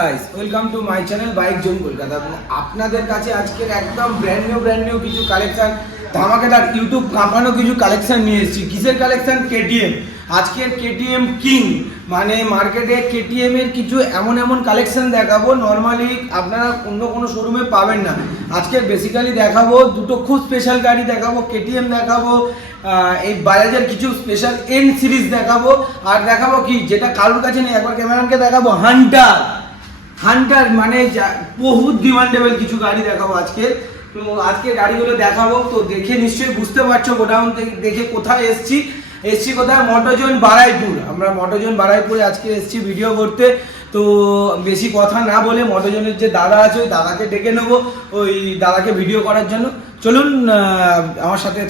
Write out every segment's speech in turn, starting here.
Guys, welcome to my channel bike zone Kolkata. আপনাদের কাছে আজকের একদম ব্র্যান্ড নিউ কিছু কালেকশন, ধামাকেদার ইউটিউব কাঁপানো কিছু কালেকশন নিয়ে এসেছি। কিসের কালেকশন? কেটিএম। আজকের কেটিএম কিং, মানে মার্কেটে কেটিএম এর কিছু এমন কালেকশন দেখাবো, নর্মালি আপনারা অন্য কোনো শোরুমে পাবেন না। আজকে বেসিক্যালি দেখাবো দুটো খুব স্পেশাল গাড়ি দেখাবো, কেটিএম দেখাবো, এই বাজাজের কিছু স্পেশাল এন সিরিজ দেখাবো, আর দেখাবো কি যেটা কারোর কাছে নেই, একবার ক্যামেরাম্যানকে দেখাবো হান্টার মানে বহুত ডিমান্ডেবল কিছু গাড়ি দেখাবো আজকে। তো আজকে গাড়িগুলো দেখাবো, তো দেখে নিশ্চয়ই বুঝতে পারছো গোডাউন দেখে কোথায় এসছি কোথায়, মোটোজোন বারাইপুর। আমরা মোটোজোন বারাইপুরে আজকে এসছি ভিডিও করতে। তো বেশি কথা না বলে মোটোজোনের যে দাদা আছে ওই দাদাকে ডেকে নেবো ওই দাদাকে ভিডিও করার জন্য। চলুন আমার সাথে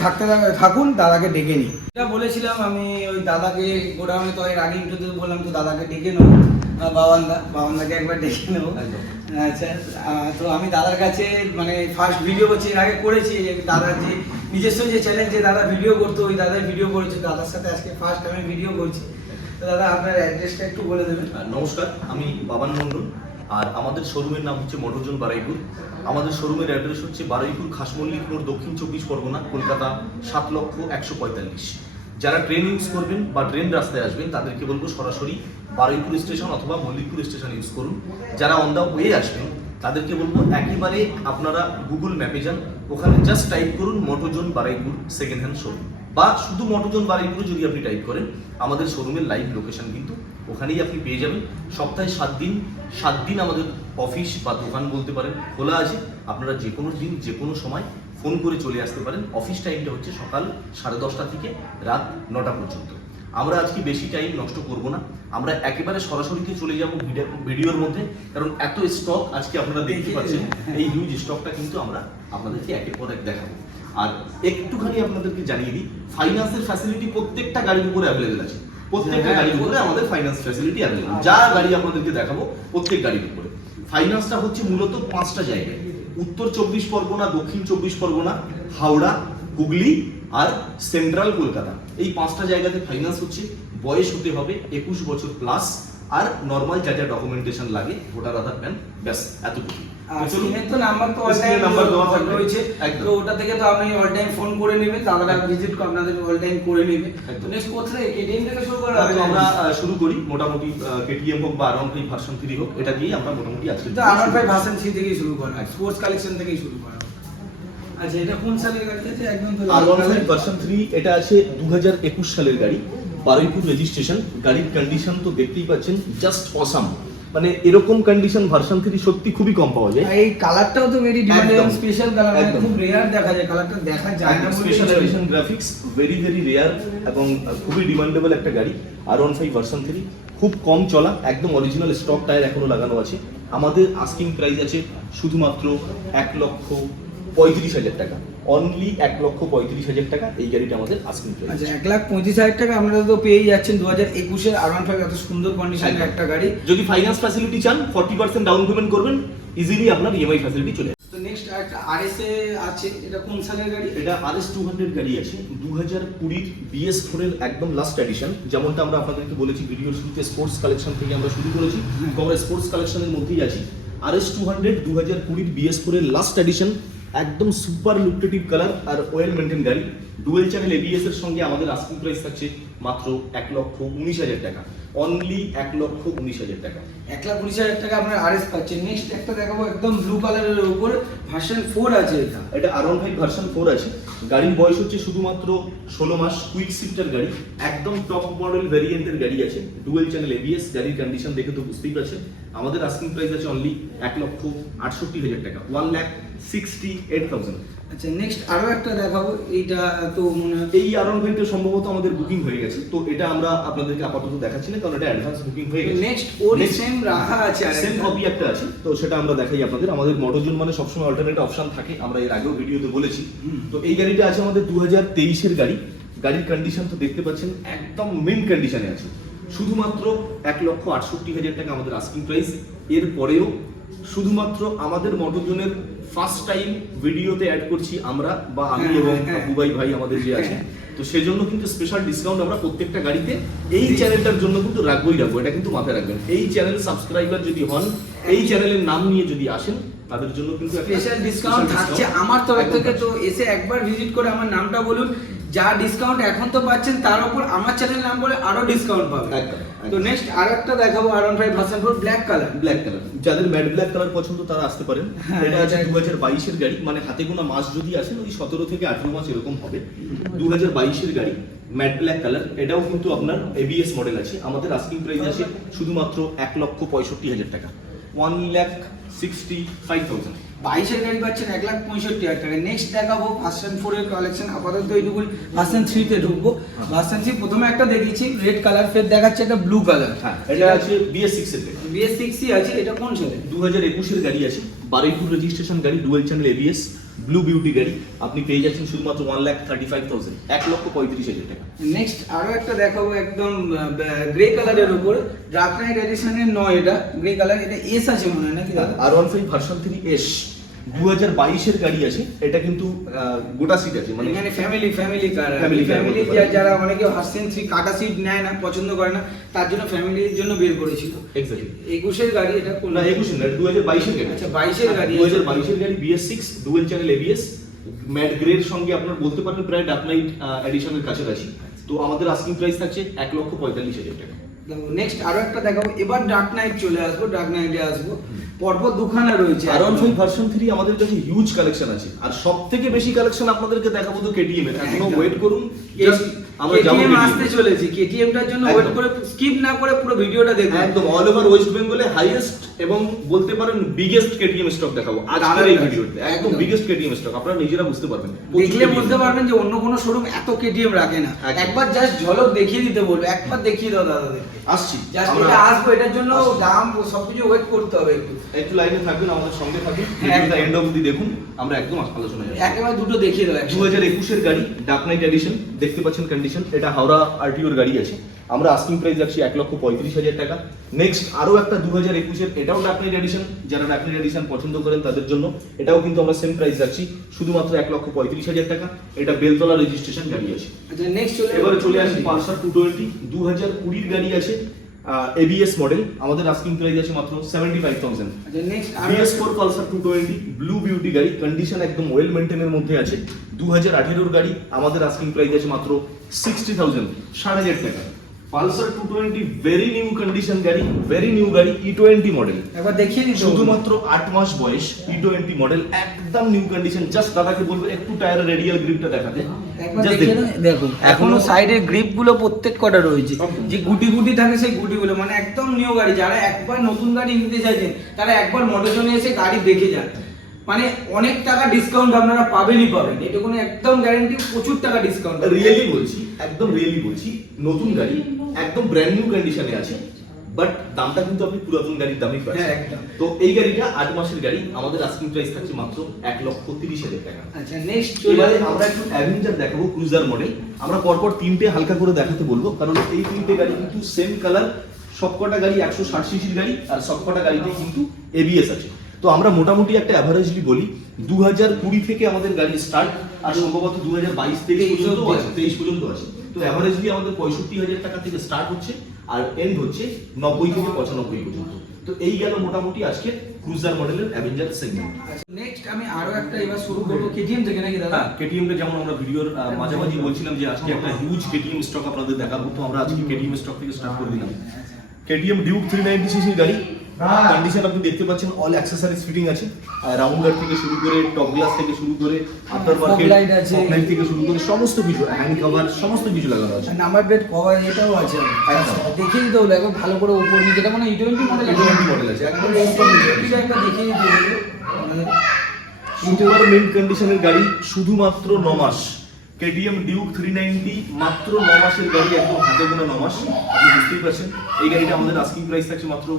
থাকুন, দাদাকে ডেকে নিই। এটা বলেছিলাম আমি ওই দাদাকে গোডাউনে, তো এর আগে ইন্টারভিউ বললাম, তো দাদাকে ডেকে নেবো, বাবানদাকে একবার ডেকে নেবো। আচ্ছা, তো আমি দাদার কাছে মানে ফার্স্ট ভিডিও করছি, এর আগে করেছি দাদার যে নিজস্ব যে চ্যানেল, যে দাদা ভিডিও করতো ওই দাদার ভিডিও করেছে, দাদার সাথে আজকে ফার্স্ট আমি ভিডিও করছি। তো দাদা আপনার অ্যাড্রেসটা একটু বলে দেবেন। নমস্কার, আমি বাবান মন্ডল, আর আমাদের শোরুমের নাম হচ্ছে মোটোজোন বারাইপুর। আমাদের শোরুমের অ্যাড্রেস হচ্ছে বারুইপুর খাসমল্লিক রোড, দক্ষিণ 24 পরগনা, কলকাতা 7,145,000। যারা ট্রেন ইউজ করবেন বা ট্রেন রাস্তায় আসবেন তাদেরকে বলবো সরাসরি বারুইপুর স্টেশন অথবা মল্লিকপুর স্টেশন ইউজ করুন। যারা অন দ্য ওয়ে আসবেন তাদেরকে বলবো একেবারে আপনারা গুগল ম্যাপে যান, ওখানে জাস্ট টাইপ করুন মোটোজোন বারাইপুর সেকেন্ড হ্যান্ড শোরুম, বা শুধু মোটোজোন বারাইপুরে যদি আপনি টাইপ করেন আমাদের শোরুমের লাইভ লোকেশন কিন্তু ওখানেই আপনি পেয়ে যাবেন। সপ্তাহে 7 দিন আমাদের অফিস বা দোকান বলতে পারেন খোলা আছে। আপনারা যে কোনো দিন যে কোনো সময় ফোন করে চলে আসতে পারেন। অফিস টাইমটা হচ্ছে সকাল 10:30 থেকে রাত 9টা পর্যন্ত। আমরা আজকে বেশি টাইম নষ্ট করব না, আমরা একেবারে সরাসরিতে চলে যাব ভিডিওর মধ্যে, কারণ এত স্টক আজকে আপনারা দেখতে পাচ্ছেন। এই হিউজ স্টকটা কিন্তু আমরা আপনাদেরকে একের পর এক দেখাবো। আর একটুখানি আপনাদেরকে জানিয়ে দিই, ফাইন্যান্সের ফ্যাসিলিটি প্রত্যেকটা গাড়ির উপরে অ্যাভেলেবেল আছে। প্রত্যেকটা গাড়ির উপরে আমাদের ফাইন্যান্স ফ্যাসিলিটি অ্যাভেলেবেল। যা গাড়ি আপনাদেরকে দেখাবো প্রত্যেক গাড়ির উপরে ফাইন্যান্সটা হচ্ছে মূলত 5টা জায়গায়: উত্তর 24 পরগনা, দক্ষিণ 24 পরগনা, হাওড়া, হুগলি আর সেন্ট্রাল কলকাতা। এই 5টা জায়গাতে ফাইন্যান্স হচ্ছে। বয়স হতে হবে 21 বছর প্লাস, আর নর্মাল যা যা ডকুমেন্টেশন লাগে, ভোটার আধার প্যান, ব্যাস এতটুকু। তো নাম্বার তো অল টাইম নাম্বার দেওয়া রয়েছে, তো ওটা থেকে তো আপনি অল টাইম ফোন করে নেবেন, দাদারা ভিজিট আপনাদের অল টাইম করে নেবে। তো নেক্সট কোথায় কেটিএম থেকে শুরু করা হবে? আমরা শুরু করি মোটামুটি কেটিএম হোক বা R15 ভার্সন 3 হোক, এটা দিয়ে আমরা মোটামুটি আজকে R15 ভার্সন 3 থেকেই শুরু করা, স্পোর্টস কালেকশন থেকেই শুরু করা। আচ্ছা, এটা কোন সালের গাড়ি আছে? একদম তো R15 ভার্সন 3, এটা আছে 2021 সালের গাড়ি, বারুইপুর রেজিস্ট্রেশন। গাড়ির কন্ডিশন তো দেখতেই পাচ্ছেন, জাস্ট অসাম। মানে এরকম কন্ডিশন ভার্সন 3 সত্যি খুবই কম পাওয়া যায়। এই কালারটাও তো ভেরি ডিমান্ডেবল, স্পেশাল কালার, খুব রেয়ার দেখা যায়, কালারটা দেখা যায় না। Special edition graphics, very rare এবং খুবই ডিমান্ডেবল একটা গাড়ি। R15 ভার্সন 3 খুব কম চলা, একদম অরিজিনাল স্টক টায়ার এখনো লাগানো আছে। আমাদের আস্কিং প্রাইস আছে শুধুমাত্র 1,35,000 টাকা, অনলি 1,35,000 টাকা এই গাড়িটা আমাদের আস্কিং প্রাইস। আচ্ছা, 1,35,000 টাকা আপনারা তো পেয়ে যাচ্ছেন 2021 এর R15 এত সুন্দর কন্ডিশনের একটা গাড়ি। যদি ফাইন্যান্স ফ্যাসিলিটি চান 40% ডাউন পেমেন্ট করবেন, ইজিলি আপনার ইএমআই ফ্যাসিলিটি চলে আসবে। তো নেক্সট একটা RS এ আছে, এটা কোন সালের গাড়ি? এটা RS 200 গাড়ি আছে, 2020 BS4 এর একদম লাস্ট এডিশন। যেমনটা আমরা আপনাদেরকে বলেছি ভিডিওর শুরুতে, স্পোর্টস কালেকশন থেকে আমরা শুরু করেছি, আমরা স্পোর্টস কালেকশনের মধ্যেই আছি। RS 200 2020 BS4 এর লাস্ট এডিশন, একদম super লুকটেটিভ colour are well maintain গাড়ি। ডুয়েল চ্যানেল ABS এর সঙ্গে আমাদের আস্কিং প্রাইস থাকছে মাত্র 1,19,000 টাকা, অনলি 1,19,000 টাকা। 1,19,000 টাকা আপনার RS পাচ্ছেন। নেক্সট একটা দেখাবো, একদম ব্লু কালারের উপর ভার্সন 4 আছে। এটা R15 ভার্সন 4 আছে। গাড়ির বয়স হচ্ছে শুধুমাত্র 16 মাস, কুইক শিফটার গাড়ি, একদম টপ মডেল ভ্যারিয়েন্টের গাড়ি আছে, ডুয়েল চ্যানেল ABS। গাড়ির কন্ডিশন দেখে তো বুঝতেই পারছেন। আমাদের আস্কিং প্রাইস আছে অনলি 1,68,000 টাকা, 1,68,000। আচ্ছা, নেক্সট আরো একটা দেখাবো, এইটা তো মনে হয় এই R15 সম্ভবত আমাদের বুকিং হয়ে গেছে, তো এটা আমরা আপনাদেরকে আপাতত দেখাচ্ছি না, কারণ এটা অ্যাডভান্স বুকিং হয়ে গেছে। নেক্সট ওরই সেম রাখা আছে, আর সেম কপি একটা আছে, তো সেটা আমরা দেখাই আপনাদের। আমাদের মোটোজোন মানে সবসময় অল্টারনেট অপশন থাকে, আমরা এর আগেও ভিডিওতে বলেছি। তো এই গাড়িটা আছে আমাদের 2023 এর গাড়ি। গাড়ির কন্ডিশন তো দেখতে পাচ্ছেন, একদম মিন কন্ডিশনে আছে। শুধুমাত্র 1,68,000 টাকা আমাদের আস্কিং প্রাইস। এর পরেও শুধুমাত্র আমাদের মোটোজোনের ফার্স্ট টাইম ভিডিওতে অ্যাড করছি আমরা, বা আমি এবং বুবাই ভাই আমাদের যে আছে, তো সেজন্য কিন্তু স্পেশাল ডিসকাউন্ট আমরা প্রত্যেকটা গাড়িতে এই চ্যানেলটার জন্য কিন্তু রাখবো, এটা কিন্তু মাথায় রাখবেন। এই চ্যানেল সাবস্ক্রাইবার যদি হন এই চ্যানেলের নাম নিয়ে যদি আসেন তাদের জন্য কিন্তু স্পেশাল ডিসকাউন্ট থাকছে আমার তরফ থেকে। তো এসে একবার ভিজিট করে আমার নামটা বলুন, যা ডিসকাউন্ট এখন তো পাচ্ছেন তার উপর আমার চ্যানেল নাম বলে আরো ডিসকাউন্ট পাবেন। তো নেক্সট আরো একটা দেখাবো R15 ভার্সন 4 ব্ল্যাক কালার। যাদের ম্যাট ব্ল্যাক কালার পছন্দ তারা আসতে পারেন। হ্যাঁ, এটা আছে এটা- 2022 এর গাড়ি, মানে হাতে গোনা মাস যদি আসেন ওই 17 থেকে 18 মাস এরকম হবে। 2022 এর গাড়ি, ম্যাট ব্ল্যাক কালার। এটাও কিন্তু আপনার ABS মডেল আছে। আমাদের আস্কিং প্রাইস আছে শুধুমাত্র 1,65,000 টাকা, 1,65,000। 22 এর গাড়ি পাচ্ছেন 1,65,000 টাকা। নেক্সট দেখাবো ভার্সন 4 এর কালেকশন। আপাতত এইটুকুন ভার্সন 3 তে ঢুকবো। ভার্সন 3 প্রথমে একটা দেখিয়েছি রেড কালার, ফের দেখাচ্ছে একটা ব্লু কালার। হ্যাঁ, এটা আছে BS6 এর গাড়ি। BS6 আছে, এটা কোন ছেলে? 2021 এর গাড়ি আছে, বারুইপুর রেজিস্ট্রেশন গাড়ি, dual channel ABS, blue beauty গাড়ি। আপনি পেয়ে যাচ্ছেন শুধুমাত্র 1,35,000, 1,35,000 টাকা। নেক্সট আরো একটা দেখাবো একদম গ্রে কালারের উপর, ডার্ক নাইট এডিশনের নয়, এটা গ্রে কালার। এটা এস আছে মনে হয় নাকি দাদা? R15 ভার্সন 3S 2022 এর গাড়ি আছে। এটা কিন্তু গোটা সিট আছে, মানে এখানে ফ্যামিলি কার, Family car ফ্যামিলি বলতে পারেন। যারা অনেকে ভার্সন 3 কাটা সিট নেয় না, পছন্দ করে না, তার জন্য ফ্যামিলির জন্য বের করেছিল। এক্স্যাক্টলি 21 এর গাড়ি, এটা কোন? না 21 না, 2022 এর গাড়ি। আচ্ছা, 22 এর গাড়ি। 2022 এর গাড়ি BS6 dual channel ABS, matte গ্রের সঙ্গে আপনার বলতে পারেন প্রায় ডার্ক নাইট এডিশনের কাছাকাছি। তো আমাদের আস্কিং প্রাইস থাকছে 1,45,000 টাকা। নেক্সট আরো একটা দেখাবো, এবার ডার্ক নাইট চলে আসবো, ডার্ক নাইটে আসবো। পরপর দুখানা রয়েছে। R15 ভার্সন 3 আমাদের কাছে হিউজ কালেকশন আছে, আর সবথেকে বেশি কালেকশন আপনাদেরকে দেখাবো তো KTM এর। এখনো একদম। ওয়েট করুন, জাস্ট আমরা যাবো KTM KTM। আসতে চলেছি, KTM টার জন্য একদম। ওয়েট করে স্কিপ না করে পুরো ভিডিওটা দেখুন। একদম অল ওভার ওয়েস্ট বেঙ্গলে হাইয়েস্ট এবং বলতে পারেন বিগেস্ট KTM স্টক দেখাবো আজকের এই ভিডিওতে। একদম বিগেস্ট KTM স্টক, আপনারা নিজেরা বুঝতে পারবেন। দেখলে বুঝতে পারবেন যে অন্য কোনো শোরুম এত KTM রাখে না। একদম। একবার জাস্ট ঝলক দেখিয়ে দিতে বলবো, একবার দেখিয়ে দাও দাদাদের। আসছি, জাস্ট আমরা এটা আসবো, এটার জন্য আসছি। দাম সবকিছু ওয়েট করতে হবে একটু। একটু লাইনে থাকবেন, আমাদের সঙ্গে থাকুন, হ্যাঁ, ভিডিওটা এন্ড অবধি দেখুন, আমরা একদম আলোচনায় যাবো। একেবারে দুটো দেখিয়ে দাও একসাথে। 2021 এর গাড়ি, ডার্ক নাইট এডিশন, দেখতে পাচ্ছেন কন্ডিশন। এটা হাওড়া RTO এর গাড়ি আছে। আমরা আস্কিং প্রাইস রাখছি 1,35,000 টাকা। নেক্সট আরো একটা 2021 এর, এটাও ডার্ক নাইট এডিশন। যারা ডার্ক নাইট এডিশন পছন্দ করেন তাদের জন্য এটাও কিন্তু আমরা সেম প্রাইস রাখছি শুধুমাত্র 1,35,000 টাকা। এটা বেলতলা রেজিস্ট্রেশন গাড়ি আছে। আচ্ছা নেক্সট এবারে চলে আসি পালসার 220 2020 এর গাড়ি আছে, ABS মডেল। আমাদের আস্কিং প্রাইস আছে মাত্র 75,000। আচ্ছা next BS4 Pulsar 220 blue beauty গাড়ি, কন্ডিশন একদম ওয়েল মেইনটেইনের মধ্যে আছে। 2018 এর গাড়ি, আমাদের আস্কিং প্রাইস আছে মাত্র 60,000, 60,000 টাকা। পালসার 220 ভেরি নিউ কন্ডিশন গাড়ি, ভেরি নিউ গাড়ি, E20 মডেল। একবার দেখিয়ে দিতে বলবো। শুধুমাত্র 8 মাস বয়স, E20 মডেল, একদম নিউ কন্ডিশন। জাস্ট দাদাকে বলবো একটু টায়ারের রেডিয়াল গ্রিপটা দেখাতে। একবার Just দেখিয়ে দেখুন। দাও, দেখো এখনো সাইডের গ্রিপ গুলো প্রত্যেক কটা রয়েছে, একদম। যে গুটি গুটি থাকে সেই গুটিগুলো, মানে একদম নিউ গাড়ি। যারা একবার নতুন গাড়ি নিতে চাইছেন তারা একবার মোটরজনে এসে গাড়ি দেখে যান, মানে অনেক টাকা ডিসকাউন্ট আপনারা পাবেনই পাবেন, এটা কোনো একদম গ্যারান্টি, প্রচুর টাকা ডিসকাউন্ট। রিয়েলি বলছি, একদম রিয়েলি বলছি, নতুন গাড়ি একদম ব্র্যান্ড নিউ কন্ডিশনে আছে, বাট দামটা কিন্তু আপনি পুরাতন গাড়ির দামই পাচ্ছেন। হ্যাঁ, একদম। তো এই গাড়িটা 8 মাসের গাড়ি, আমাদের আস্কিং প্রাইস থাকছে মাত্র 1,30,000 টাকা। আচ্ছা নেক্সট চলে এবারে আমরা একটু অ্যাভেঞ্জার দেখাবো, ক্রুজার মডেল। আমরা পরপর তিনটে হালকা করে দেখাতে বলবো, কারণ এই তিনটে গাড়ি কিন্তু সেম কালার। সবকটা গাড়ি 160 সিসির গাড়ি, আর সবকটা গাড়িতে কিন্তু ABS আছে। তো আমরা মোটামুটি একটা অ্যাভারেজলি বলি, 2020 থেকে আমাদের গাড়ি স্টার্ট, আর সম্ভবত 2022 থেকে পর্যন্ত আছে, 23 পর্যন্ত আছে। তো অ্যাভারেজলি আমাদের 65,000 টাকা থেকে স্টার্ট হচ্ছে, আর এন্ড হচ্ছে 90 থেকে 95 পর্যন্ত। তো এই গেল মোটামুটি আজকে ক্রুজার মডেলের অ্যাভেঞ্জার সেগমেন্ট। নেক্সট আমি আরো একটা এবার শুরু করবো KTM থেকে নাকি দাদা? KTM টা যেমন আমরা ভিডিওর মাঝামাঝি বলছিলাম যে আজকে একটা হিউজ KTM স্টক আপনাদের দেখাবো, তো আমরা আজকে KTM স্টক থেকে স্টার্ট করে দিলাম। KTM ডিউক 390 সিসির গাড়ি, কন্ডিশন আপনি দেখতে পাচ্ছেন, অল অ্যাকসেসরিজ ফিটিং আছে। রাউন্ড গার্ড থেকে শুরু করে, টপ গ্লাস থেকে শুরু করে, আফটার মার্কেট Fog light আছে। লাইট থেকে শুরু করে সমস্ত কিছু, হ্যান্ড কভার সমস্ত কিছু লাগানো আছে। নাম্বার প্লেট কভার এটাও আছে, একদম। দেখিয়ে দিতে হলো একবার ভালো করে উপর নিচে, যেটা মানে E20 মডেল। E20 মডেল আছে, একদম একটা দেখিয়ে দিতে হলো আমাদের। সুপার মিন্ট কন্ডিশনের গাড়ি, শুধুমাত্র 9 মাস। KTM ডিউক 390 মাত্র 9 মাসের গাড়ি, একদম হাতে গোনা 9 মাস। আপনি বুঝতেই পারছেন এই গাড়িটা আমাদের আস্কিং প্রাইস থাকছে মাত্র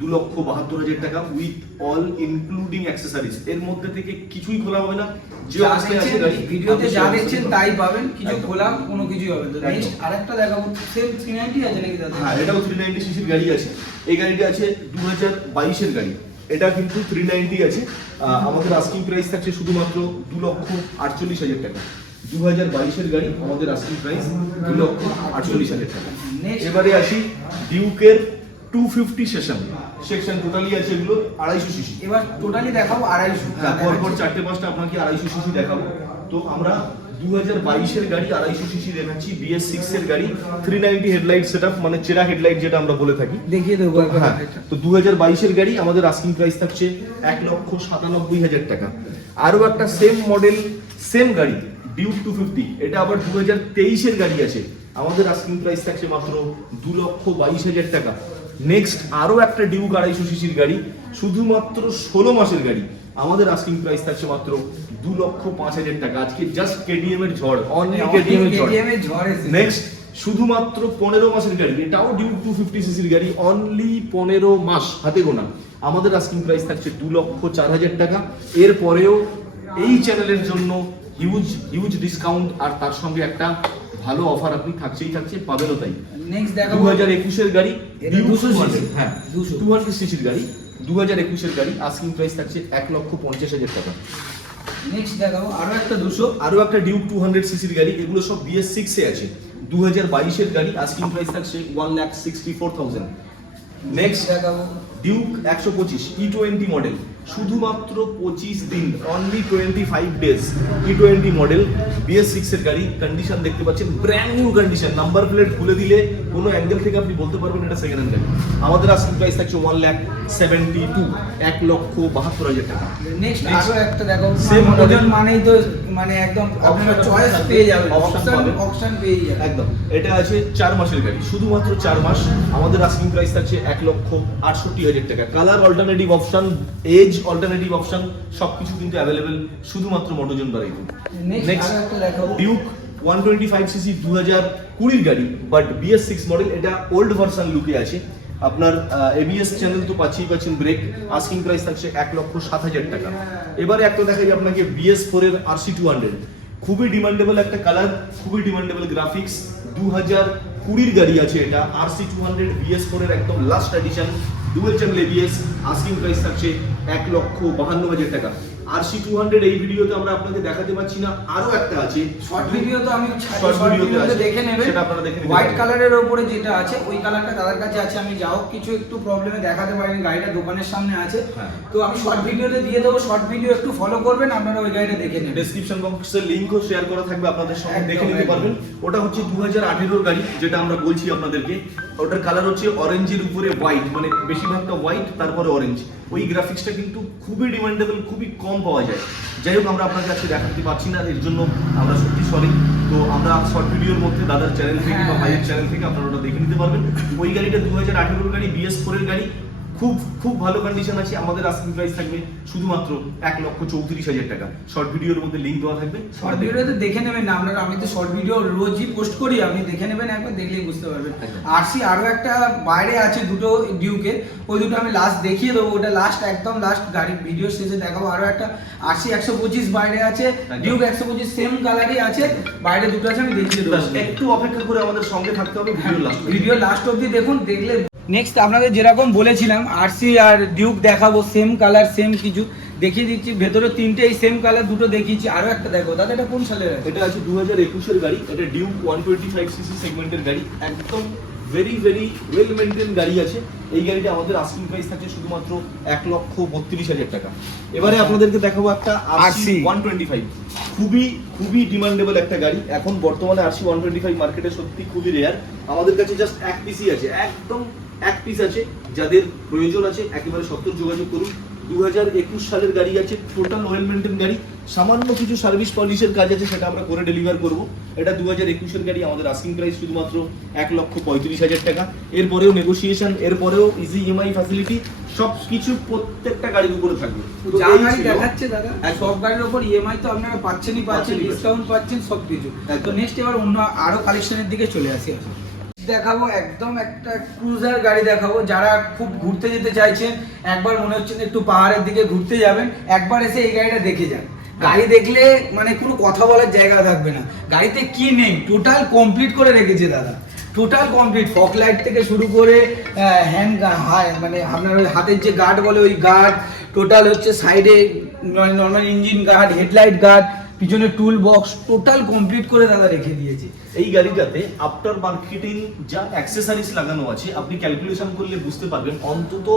2,72,000 টাকা, উইথ অল ইনক্লুডিং অ্যাকসেসরিজ। এর মধ্যে থেকে কিছুই খোলা হবে না, যে যা অবস্থায় আছে দেখছেন, গাড়ি ভিডিওতে যা আপনি দেখছেন তাই পাবেন, কিছু একদম। খোলা কোনো কিছুই হবে না। একদম। নেক্সট আরেকটা দেখাবো, সেম 390 আছে নাকি দাদা? হ্যাঁ, এটাও 390 সিসির গাড়ি আছে। এই গাড়িটা আছে 2022 এর গাড়ি, এটা কিন্তু 390 আছে। আমাদের আস্কিং প্রাইস থাকছে শুধুমাত্র 2,48,000 টাকা। 2022 এর গাড়ি, আমাদের আস্কিং প্রাইস 2,48,000 টাকা। Next. এবারে আসি ডিউকের 250 সেকশন টোটালি আছে, এগুলো 250 সিসি। এবার টোটালি দেখাবো 250। পরপর 4-5টা আপনাকে 250 সিসি দেখাবো। তো আমরা 2022 এর গাড়ি 250 সিসি দেখাচ্ছি, BS6 এর গাড়ি 390 হেডলাইট সেটআপ, মানে চেরা হেডলাইট যেটা আমরা বলে থাকি। দেখিয়ে দেবো একবার। হ্যাঁ, তো 2022 এর গাড়ি আমাদের আস্কিং প্রাইস থাকছে 1,97,000 টাকা। আরো একটা সেম মডেল সেম গাড়ি ডিউক 250, এটা আবার 2023 এর গাড়ি আছে, আমাদের আস্কিং প্রাইস থাকছে মাত্র 2,22,000 টাকা। নেক্সট আরো একটা ডিউক 250 সিসির গাড়ি, শুধুমাত্র 16 মাসের গাড়ি, আমাদের আস্কিং প্রাইস থাকছে মাত্র 2,05,000 টাকা। আজকে জাস্ট কেটিএম এর ঝড়, অনলি কেটিএম এর ঝড়। নেক্সট শুধুমাত্র 15 মাসের গাড়ি, এটাও ডিউক 250 সিসির গাড়ি, অনলি 15 মাস হাতে গোনা, আমাদের আস্কিং প্রাইস থাকছে 2,04,000 টাকা। এরপরেও এই চ্যানেলের জন্য হিউজ ডিসকাউন্ট, আর তার সঙ্গে একটা ভালো অফার আপনি থাকছে পাবেনও তাই। নেক্সট দেখাবো 2021 এর গাড়ি, এটা 200 সিসি। হ্যাঁ 200 সিসির গাড়ি, 2021 এর গাড়ি, আস্কিং প্রাইস থাকছে 1,50,000 টাকা। নেক্সট দেখাবো আরো একটা 200, আরো একটা ডিউক 200 সিসির গাড়ি, এগুলো সব BS6 এ আছে, 2022 এর গাড়ি, আস্কিং প্রাইস থাকছে 1,64,000। নেক্সট দেখাবো ডিউক 125 E20 মডেল, শুধুমাত্র 25 দিন, only 25 days, E20 model, BS6 এর গাড়ি, কন্ডিশন দেখতে পাচ্ছেন brand new condition, number plate খুলে দিলে কোনো অ্যাঙ্গেল থেকে আপনি বলতে পারবেন এটা সেকেন্ড হ্যান্ড গাড়ি। আমাদের আস্কিং প্রাইস থাকছে 1,72,000 টাকা। নেক্সট আরো একটা দেখাবো, Same মডেল model। মানেই তো মানে একদম আপনারা চয়েস পেয়ে যাবেন, অপশন পেয়ে যাবেন একদম। এটা আছে 4 মাসের গাড়ি, শুধুমাত্র 4 মাস, আমাদের আস্কিং প্রাইস থাকছে 1,68,000 টাকা। Colour alternative option, as alternative option সবকিছু কিন্তু অ্যাভেলেবেল শুধুমাত্র মোটরজন বারাইপুর। নেক্সট আরো একটা দেখাবো ডিউক 125 সিসি 2020 গাড়ি, বাট BS6 মডেল, এটা ওল্ড ভার্সন লুকে আছে। আপনার ABS চ্যানেল তো পাচ্ছেন, ব্রেক, আস্কিং প্রাইস থাকছে 1,07,000 টাকা। এবারে একটা দেখাই আপনাকে BS4 এর RC200, খুবই ডিমান্ডেবল একটা কালার, খুবই ডিমান্ডেবল গ্রাফিক্স, 2020 গাড়ি আছে এটা, RC200 BS4 এর একদম last addition, dual channel ABS, asking price থাকছে 1,52,000 টাকা। RC200 এই ভিডিওতে আমরা আপনাকে দেখাতে পাচ্ছি না, আরো একটা আছে শর্ট ভিডিও, তো আমি Short শর্ট video তে ভিডিওতে আছে, দেখে নেবেন, সেটা আপনারা দেখে নিতে হোয়াইট পারেন। কালারের উপরে যেটা আছে ওই কালারটা দাদার কাছে আছে, আমি যাও কিছু একটু প্রবলেমে দেখাতে পারিনি, গাড়িটা দোকানের সামনে আছে, হ্যাঁ। তো আমি শর্ট ভিডিওতে দিয়ে দেবো, শর্ট ভিডিও একটু ফলো করবেন, আপনারা ওই গাড়িটা দেখে নেবেন। ডেসক্রিপশন বক্সে লিংকও শেয়ার করা থাকবে, আপনাদের সঙ্গে একদম, দেখে নিতে একদম। পারবেন। ওটা হচ্ছে 2018 এর গাড়ি, যেটা আমরা বলছি আপনাদেরকে, ওটার কালার হচ্ছে অরেঞ্জের উপরে হোয়াইট, মানে বেশিরভাগটা হোয়াইট তারপরে অরেঞ্জ, ওই গ্রাফিক্সটা কিন্তু খুবই ডিমান্ডেবল, খুবই কম পাওয়া যায়। যাই হোক, আমরা আপনার কাছে দেখাতে পারছি না, এর জন্য আমরা সত্যি সরি। তো আমরা শর্ট ভিডিওর মধ্যে দাদার চ্যানেল থেকে বা ভাইয়ের চ্যানেল থেকে আপনারা ওটা দেখে নিতে পারবেন। ওই গাড়িটা 2018 গাড়ি, BS4 এর গাড়ি, খুব ভালো কন্ডিশন আছে, আমাদের আস্কিং প্রাইস থাকবে শুধুমাত্র 1,34,000 টাকা। শর্ট ভিডিওর মধ্যে লিংক দেওয়া থাকবে, শর্ট ভিডিওতে দেখে নেবেন না আপনারা, আমি তো শর্ট ভিডিও রোজই পোস্ট করি, আপনি দেখে নেবেন, একবার দেখলেই বুঝতে পারবেন। একদম। আরসি আরো একটা বাইরে আছে দুটো ডিউকে, ওই দুটো আমি লাস্ট দেখিয়ে দেবো, ওটা লাস্ট একদম লাস্ট গাড়ি ভিডিও শেষে দেখাবো। আরো একটা আরসি 125 বাইরে আছে, ডিউক 125 সেম কালারই আছে, বাইরে দুটো আছে, আমি দেখিয়ে দেবো। একটু অপেক্ষা করে আমাদের সঙ্গে থাকতে হবে, ভিডিও লাস্ট অবধি দেখুন, দেখলে। নেক্সট আপনাদের যেরকম বলেছিলাম আরসি আর ডিউক দেখাবো, সেম কালার সেম কিছু দেখিয়ে দিচ্ছি, ভেতরে তিনটে এই সেম কালার দুটো দেখিয়েছি। আরো একটা দেখো দাদা, এটা কোন সালের আছে? এটা আছে 2021 এর গাড়ি, এটা ডিউক 125 সিসি সেগমেন্টের গাড়ি, একদম ভেরি ওয়েল মেইনটেইন গাড়ি আছে। এই গাড়িটা আমাদের আস্কিং প্রাইস থাকে শুধুমাত্র 1,32,000 টাকা। এবারে আপনাদেরকে দেখাবো একটা RC 125, খুবই ডিমান্ডেবল একটা গাড়ি। এখন বর্তমানে RC 125 মার্কেটে সত্যি খুবই রেয়ার, আমাদের কাছে জাস্ট এক পিসই আছে, একদম এক পিস আছে। যাদের প্রয়োজন আছে একেবারে সত্তর যোগাযোগ করুন। 2021 সালের গাড়ি আছে, টোটাল ওয়েল মেইনটেইন গাড়ি, সামান্য কিছু সার্ভিস পলিশের কাজ আছে, সেটা আমরা করে ডেলিভার করব। এটা 2021 এর গাড়ি, আমাদের আস্কিং প্রাইস শুধুমাত্র 1,35,000 টাকা। এরপরেও নেগোসিয়েশন, এরপরেও ইজি EMI ফ্যাসিলিটি, সবকিছু প্রত্যেকটা গাড়ির উপরে থাকবে। তো যা এই গাড়ি ছিল- দেখাচ্ছে দাদা, সব গাড়ির উপর ইএমআই তো আপনারা পাচ্ছেনই, ডিসকাউন্ট পাচ্ছেন সবকিছু। তো নেক্সট এবার অন্য আরো কালেকশনের দিকে চলে আসি। দেখাবো একদম একটা ক্রুজার গাড়ি দেখাবো, যারা খুব ঘুরতে যেতে চাইছেন, একবার মনে হচ্ছে না একটু পাহাড়ের দিকে ঘুরতে যাবেন, একবার এসে এই গাড়িটা দেখে যান। গাড়ি দেখলে মানে কোনো কথা বলার জায়গা থাকবে না, গাড়িতে কি নেই টোটাল কমপ্লিট করে রেখেছে দাদা, টোটাল কমপ্লিট, ফগ লাইট থেকে শুরু করে হ্যান্ড মানে আপনার ওই হাতের যে গার্ড বলে ওই গার্ড, টোটাল হচ্ছে সাইডে normal engine guard, headlight guard, পিছনে টুল বক্স টোটাল কমপ্লিট করে দাদা রেখে দিয়েছে। এই গাড়িটাতে আফটার মার্কেটিং যা অ্যাক্সেসরিজ লাগানো আছে আপনি ক্যালকুলেশন করলে বুঝতে পারবেন অন্তত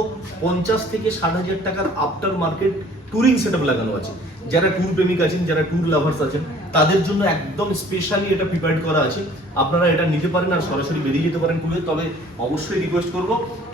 50 থেকে 60,000 টাকার আফটার মার্কেট টুরিং সেটআপ লাগানো আছে। যারা ট্যুর প্রেমিক আছেন, যারা ট্যুর লাভার্স আছেন, তাদের জন্য একদম স্পেশালি এটা প্রিপেয়ার্ড করা আছে। আপনারা এটা নিতে পারেন আর সরাসরি বেরিয়ে যেতে পারেন ট্যুরে। তবে অবশ্যই রিকোয়েস্ট করব,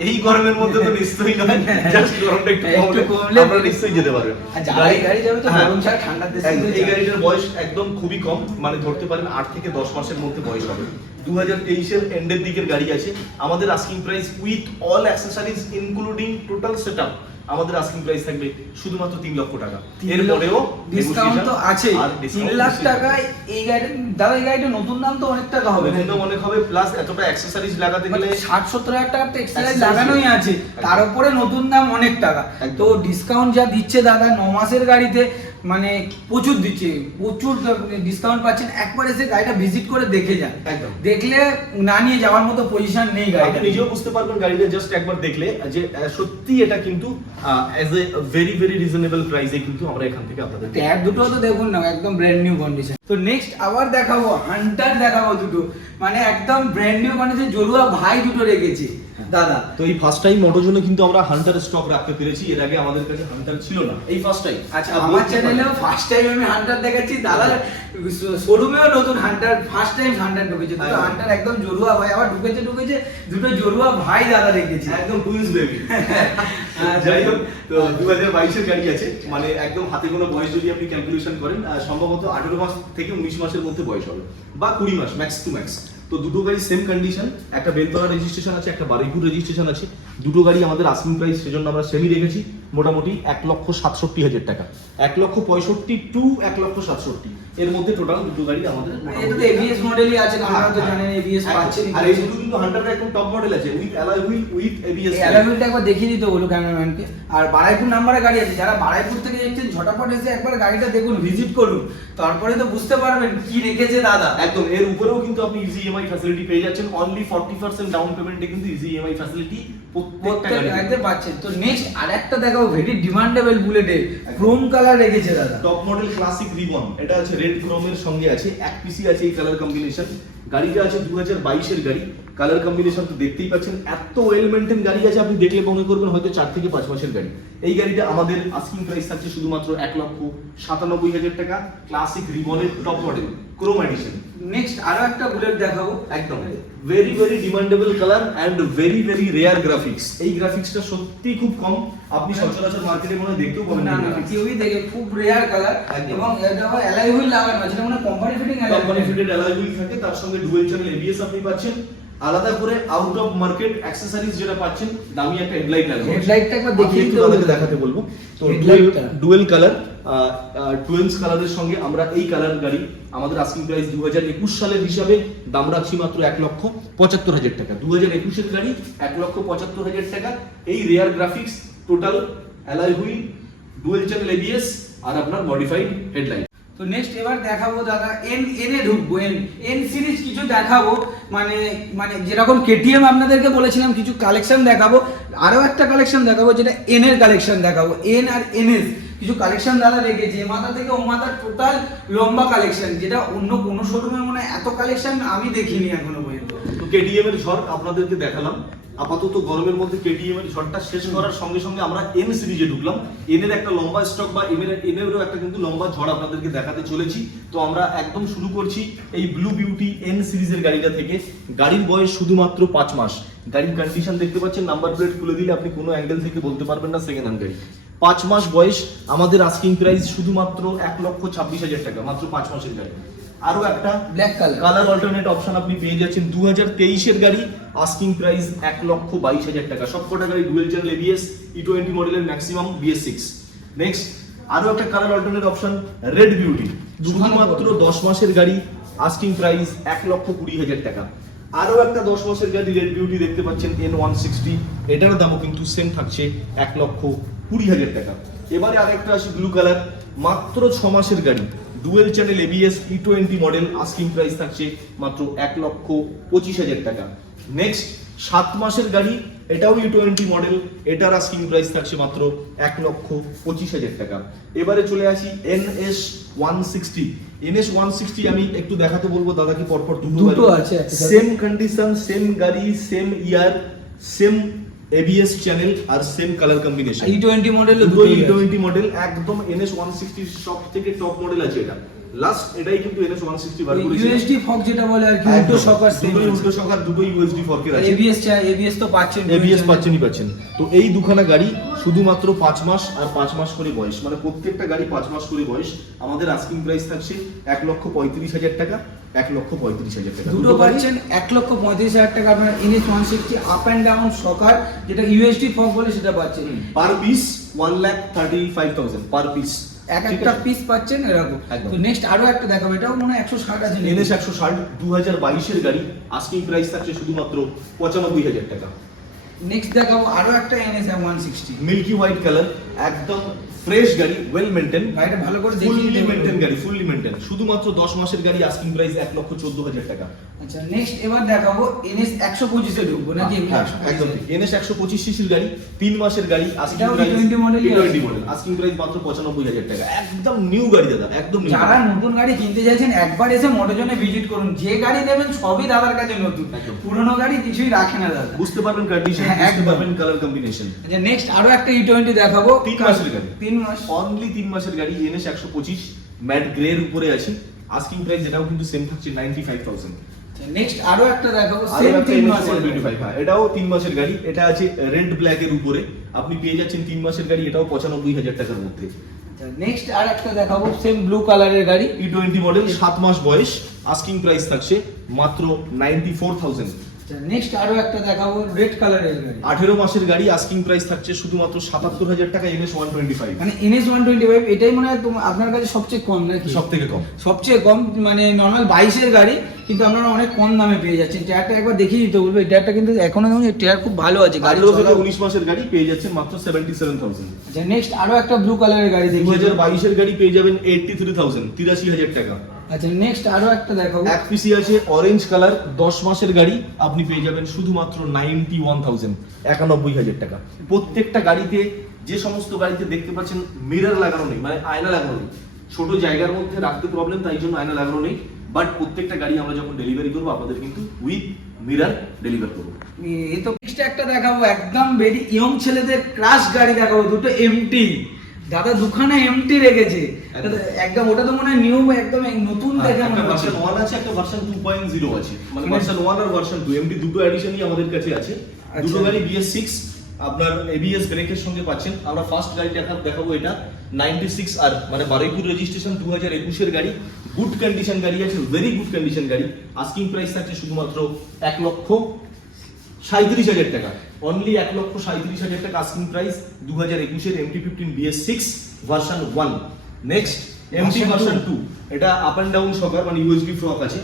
এই গরমের মধ্যে তো নিশ্চয়ই নয়, জাস্ট গরমটা একটু কমলে আপনারা নিশ্চয়ই যেতে পারবেন। আর যারা এই গাড়ি যাবে তো গরম ছাড়া ঠান্ডা দেশে এই গাড়িটার বয়স একদম খুবই কম, মানে ধরতে পারেন 8 থেকে 10 মাসের মধ্যে বয়স হবে। 2023 এর এন্ডের দিকের গাড়ি আছে। আমাদের asking price with all accessories including total setup আমাদের আস্কিং প্রাইস থাকবে শুধুমাত্র 3 লক্ষ টাকা। এরপরেও ডিসকাউন্ট তো আছে। 3 লাখ টাকায় এই গাড়ি দাদা, এই গাড়িটা নতুন দাম তো অনেক টাকা হবে, নতুন অনেক হবে, প্লাস এতটা অ্যাকসেসরিজ লাগাতে গেলে 60-70 হাজার টাকার তো এক্সট্রা লাগানোই আছে, তার উপরে নতুন দাম অনেক টাকা। তো ডিসকাউন্ট যা দিচ্ছে দাদা 9 মাসের গাড়িতে, মানে প্রচুর দিচ্ছে, প্রচুর ডিসকাউন্ট পাচ্ছেন। একবার এসে গাড়িটা ভিজিট করে দেখে যান, একদম দেখলে না নিয়ে যাওয়ার মতো পজিশন নেই গাড়িটা। আপনি নিজেও বুঝতে পারবেন গাড়িটা জাস্ট একবার দেখলে যে সত্যি এটা কিন্তু as a very very reasonable প্রাইসে কিন্তু আমরা এখান থেকে আপনাদের ট্যাগ দুটো তো দেখুন না, একদম ব্র্যান্ড নিউ কন্ডিশন। তো নেক্সট আবার দেখাবো হান্টার, দেখাবো দুটো, মানে একদম ব্র্যান্ড নিউ কন্ডিশন, জড়ুয়া ভাই দুটো রেখেছে দাদা। তো এই ফার্স্ট টাইম মোটোর জন্য কিন্তু আমরা হান্টার স্টক রাখতে পেরেছি, এর আগে আমাদের কাছে হান্টার ছিল না, এই ফার্স্ট টাইম। আচ্ছা, আমার চ্যানেলেও ফার্স্ট টাইম আমি হান্টার দেখাচ্ছি দাদা, শোরুমেও নতুন হান্টার ফার্স্ট টাইম হান্টার ঢুকেছে। দুটো হান্টার একদম জড়ুয়া ভাই, আবার ঢুকেছে দুটো জড়ুয়া ভাই দাদা রেখেছে, একদম টুইন্স বেবি। যাই হোক, তো 2022 এর গাড়ি আছে, মানে একদম হাতে কোনো বয়স যদি আপনি ক্যালকুলেশন করেন সম্ভবত 18 মাস থেকে 19 মাসের মধ্যে বয়স হবে, বা 20 মাস ম্যাক্স টু ম্যাক্স। তো দুটো গাড়ি সেম কন্ডিশন, একটা বেলতলা রেজিস্ট্রেশন আছে, একটা বারুইপুর রেজিস্ট্রেশন আছে। দুটো গাড়ি আমাদের আস্কিং প্রাইস সেজন্য আমরা সেমি রেখেছি মোটামুটি 1,67,000 টাকা, 1,65,000 টু 1,67,000 এর মধ্যে টোটাল দুটো গাড়ি আমাদের। এটা তো এবিএস মডেলই আছে, আপনারা তো জানেন এবিএস পাচ্ছেন। আর এই দুটো কিন্তু হান্টারটা একদম টপ মডেল আছে with alloy wheel with ABS. Alloy হুইলটা একবার দেখিয়ে দিতে বলো ক্যামেরাম্যানকে। আর বারাইপুর নাম্বারে গাড়ি আছে, যারা বারাইপুর থেকে দেখছেন ঝটাপট এসে একবার গাড়িটা দেখুন, ভিজিট করুন, তারপরে তো বুঝতে পারবেন কি রেখেছে দাদা। একদম এর উপরেও কিন্তু আপনি ইজি ইএমআই ফ্যাসিলিটি পেয়ে যাচ্ছেন, অনলি 40% ডাউন পেমেন্টে কিন্তু ইজি ইএমআই ফ্যাসিলিটি প্রত্যেকটা গাড়িতে পাচ্ছেন। তো নেক্সট আরেকটা দেখাবো, ভেরি ডিমান্ডেবল বুলেটে ক্রোম কালার রেখেছে দাদা, টপ মডেল ক্লাসিক রিবন। এটা আছে রেড ক্রোমের সঙ্গে আছে, এক পিসি আছে এই কালার কম্বিনেশন। গাড়িটা আছে 2022 এর গাড়ি, কালার কম্বিনেশন তো দেখতেই পাচ্ছেন, এত ওয়েল মেইনটেইন গাড়ি আছে, আপনি দেখলে মনে করবেন হয়তো 4 থেকে 5 মাসের গাড়ি। এই গাড়িটা আমাদের আস্কিং প্রাইস থাকছে শুধুমাত্র 1,97,000 টাকা, ক্লাসিক রিবনের top model chrome edition. Next আরো একটা বুলেট দেখাবো, একদম very very demandable colour and very very rare graphics. এই গ্রাফিক্সটা সত্যি খুব কম, আপনি সচরাচর মার্কেটে মনে দেখতেও পাবেন না, কেউই দেখে, খুব রেয়ার কালার। এবং এটা আবার অ্যালয় হুইল লাগানো আছে, যেটা মানে কোম্পানি ফিটিং অ্যালয় হুইল থাকে, তার সঙ্গে ডুয়াল চ্যানেল এবিএস আপনি পাচ্ছেন। আলাদা করে আউট অফ মার্কেট অ্যাকসেসরিজ যেটা পাচ্ছেন, দামি একটা হেডলাইট লাগানো। হেডলাইটটা একবার দেখিয়ে দিতে বলবো, দেখাতে বলবো। তো ডুয়েল কালার, টুয়েলস কালারের সঙ্গে আমরা এই কালার গাড়ি আমাদের আস্কিং প্রাইস 2021 সালের হিসাবে দাম রাখছি মাত্র 1,75,000 টাকা। 2021 এর গাড়ি 1,75,000 টাকা। এই rare graphics, total alloy wheel, dual channel ABS আর আপনার মডিফাইড হেডলাইট। তো নেক্সট এবার দেখাবো দাদা এন এ ঢুকবো, এন সিরিজ কিছু দেখাবো, মানে যেরকম কেটিএম আপনাদেরকে বলেছিলাম কিছু কালেকশন দেখাবো, আরো একটা কালেকশন দেখাবো যেটা এন এর কালেকশন দেখাবো। এন আর এনএস কিছু কালেকশন দাদা রেখেছে, এ মাথা থেকে ও মাথা টোটাল লম্বা কালেকশন, যেটা অন্য কোনো শোরুমে মনে হয় এত কালেকশন আমি দেখিনি এখনো পর্যন্ত। তো কেটিএম এর ঝড় আপনাদেরকে দেখালাম। আপাতত গরমের মধ্যে কেটিএম এর ঝড়টা শেষ করার সঙ্গে সঙ্গে আমরা এন সিরিজে ঢুকলাম। এন এর একটা লম্বা স্টক বা এনেরও একটা কিন্তু লম্বা ঝড় আপনাদেরকে দেখাতে চলেছি। তো আমরা একদম শুরু করছি এই ব্লু বিউটি এন সিরিজের গাড়িটা থেকে। গাড়ির বয়স শুধুমাত্র 5 মাস। গাড়ির কন্ডিশন দেখতে পাচ্ছেন, নাম্বার প্লেট খুলে দিলে আপনি কোনো অ্যাঙ্গেল থেকে বলতে পারবেন না সেকেন্ড হ্যান্ড গাড়ি। 5 মাস বয়স, আমাদের আস্কিং প্রাইস শুধুমাত্র 1,26,000 টাকা, মাত্র 5 মাসের গাড়ি। আরো একটা ব্ল্যাক কালার অল্টারনেট অপশন আপনি পেয়ে যাচ্ছেন। 2023 এর গাড়ি, আস্কিং প্রাইস 1,22,000 টাকা। সবকটা গাড়ি ডুয়াল চ্যানেল এবিএস, E20 মডেলের ম্যাক্সিমাম BS6। নেক্সট আরো একটা colour alternate option, red beauty, শুধুমাত্র 10 মাসের গাড়ি, আস্কিং প্রাইস 1,20,000 টাকা। আরো একটা 10 মাসের গাড়ি রেড বিউটি দেখতে পাচ্ছেন N160, এটার দামও কিন্তু সেম থাকছে 1,20,000 টাকা। এবারে আরেকটা আসি ব্লু কালার, মাত্র 6 মাসের গাড়ি, dual channel ABS E20 model, asking price থাকছে মাত্র 1,25,000 টাকা। নেক্সট 7 মাসের গাড়ি, এটাও E20 মডেল, এটার আস্কিং প্রাইস থাকছে মাত্র 1,25,000 টাকা। এবারে চলে আসি NS 160। NS 160 আমি একটু দেখাতে বলবো দাদাকে, পরপর দুটো আছে সেম কন্ডিশন, সেম গাড়ি, same year, same ABS channel আর same colour combination. E20 model, দুটো E20 মডেল, একদম NS 160 সব থেকে টপ মডেল আছে এটা। লাস্ট এটাই কিন্তু NS 160 বার করেছে। USD ফক যেটা বলে আর কি, উল্টো শকার সেম, দুটোই উল্টো শকার, দুটোই USD ফর্কের আছে। ABS তো পাচ্ছেন, ABS পাচ্ছেন। তো এই দুখানা গাড়ি শুধুমাত্র 5 মাস আর 5 মাস করে বয়স, মানে প্রত্যেকটা গাড়ি 5 মাস করে বয়স। আমাদের আস্কিং প্রাইস থাকছে 1,35,000 টাকা, 1,35,000 টাকা। দুটো পাচ্ছেন 1,35,000 টাকা। আপনার NS 160 up and down shocker, যেটা USD ফক বলে সেটা পাচ্ছেন পার পিস 1,35,000 পার পিস, এক একটা পিস পাচ্ছেন এরকম। একদম। তো নেক্সট আরো একটা দেখাবো, এটাও মনে হয় 160 আছে। NS 160 2022 এর গাড়ি, আস্কিং প্রাইস থাকছে শুধুমাত্র 95,000 টাকা। নেক্সট দেখাবো আরো একটা NS 160, মিল্কি হোয়াইট কালার, একদম ফ্রেশ গাড়ি, ওয়েল মেইনটেইন, গাড়িটা ভালো করে ফুললি দেখিয়ে মেইনটেইন গাড়ি, ফুললি মেইনটেইন, শুধুমাত্র 10 মাসের গাড়ি, আস্কিং প্রাইস 1,14,000 টাকা। আচ্ছা নেক্সট এবার দেখাবো NS 125 এ ঢুকবো নাকি? হ্যাঁ, একদম ঠিক। NS 125 সিসির গাড়ি, 3 মাসের গাড়ি, আস্কিং এটাও প্রাইস E20 মডেলই আছে। E20 মডেল, আস্কিং প্রাইস মাত্র 95,000 টাকা। একদম নিউ গাড়ি দাদা, একদম নিউ। যারা নতুন গাড়ি কিনতে চাইছেন একবার এসে মোটরজনে ভিজিট করুন, যে গাড়ি নেবেন সবই দাদার কাছে নতুন, একদম। পুরনো গাড়ি কিছুই রাখে না দাদা। বুঝতে পারবেন কন্ডিশন, হ্যাঁ, বুঝতে একদম। পারবেন কালার কম্বিনেশন। আচ্ছা নেক্সট আরো একটা E20 দেখাবো, 3 মাসের গাড়ি, 3 মাস অনলি 3 মাসের গাড়ি, NS 125 ম্যাট গ্রে এর উপরে আছে। আস্কিং প্রাইস এটাও কিন্তু সেম থাকছে 95,000। নেক্সট আরো একটা দেখাবো, আর সেম একটা 3 NS মাসের 125, হ্যাঁ, এটাও 3 মাসের গাড়ি, এটা আছে রেড ব্ল্যাক এর উপরে, আপনি পেয়ে যাচ্ছেন 3 মাসের গাড়ি, এটাও 95,000 টাকার মধ্যে। নেক্সট আর একটা দেখাবো, সেম ব্লু কালারের গাড়ি, E20 মডেল, 7 মাস বয়স, আস্কিং প্রাইস থাকছে মাত্র 94,000। নেক্সট আরো একটা দেখাবো রেড কালারের গাড়ি, 18 মাসের গাড়ি, আস্কিং প্রাইস থাকছে শুধুমাত্র 77,000 টাকা। NS 125 মানে NS 125 এটাই মনে হয় আপনার কাছে সবচেয়ে কম নাকি? সবথেকে কম, সবচেয়ে কম, মানে নর্মাল 22 এর গাড়ি কিন্তু আপনারা অনেক কম দামে পেয়ে যাচ্ছেন। টায়ারটা একবার দেখিয়ে দিতে বলবো, এই টায়ারটা কিন্তু এখনো দেখুন টায়ার খুব ভালো আছে, গাড়ি 18 থেকে চলা। 19 মাসের গাড়ি পেয়ে যাচ্ছেন মাত্র 77,000। আচ্ছা নেক্সট আরো একটা ব্লু কালারের গাড়ি দেখি। 2022 এর গাড়ি পেয়ে যাবেন 83,000, 83,000 টাকা। আচ্ছা নেক্সট আরো একটা দেখাবো, এক পিসি আছে অরেঞ্জ কালার, 10 মাসের গাড়ি, আপনি পেয়ে যাবেন শুধুমাত্র 91,000, 91,000 টাকা। প্রত্যেকটা গাড়িতে, যে সমস্ত গাড়িতে দেখতে পাচ্ছেন মিরর লাগানো নেই, মানে আয়না লাগানো নেই, ছোট জায়গার মধ্যে রাখতে প্রবলেম, তাই জন্য আয়না লাগানো নেই, বাট প্রত্যেকটা গাড়ি আমরা যখন ডেলিভারি করবো আপনাদের কিন্তু উইথ মিরর ডেলিভার করবো। এই তো নেক্সট একটা দেখাবো, একদম ভেরি ইয়ং ছেলেদের ক্রাশ গাড়ি দেখাবো, দুটো এমটি। দাদা দুখানা এমটি রেখেছে একদম, ওটা তো মনে হয় নিউ, একদম নতুন দেখে মনে একটা হচ্ছে। ভার্সন 1 আছে, একটা ভার্সন 2.0 আছে, মানে মানে- ভার্সন 1 আর ভার্সন 2 এমডি দুটো এডিশনই আমাদের কাছে আছে। দুটো আচ্ছা। গাড়ি BS6 আপনার ABS ব্রেকের সঙ্গে পাচ্ছেন। আমরা ফার্স্ট গাড়ি দেখাবো, এটা 96 আর মানে বারুইপুর রেজিস্ট্রেশন, 2021 এর গাড়ি, গুড কন্ডিশন গাড়ি আছে, ভেরি গুড কন্ডিশন গাড়ি। আস্কিং প্রাইস থাকছে শুধুমাত্র 1,37,000 টাকা, অনলি 1,37,000 টাকা আস্কিং প্রাইস। 2021 এর MT-15 BS6 version 1। Next MT version 2, এটা আপ এন্ড ডাউন শকার, মানে USB ফ্রক আছে,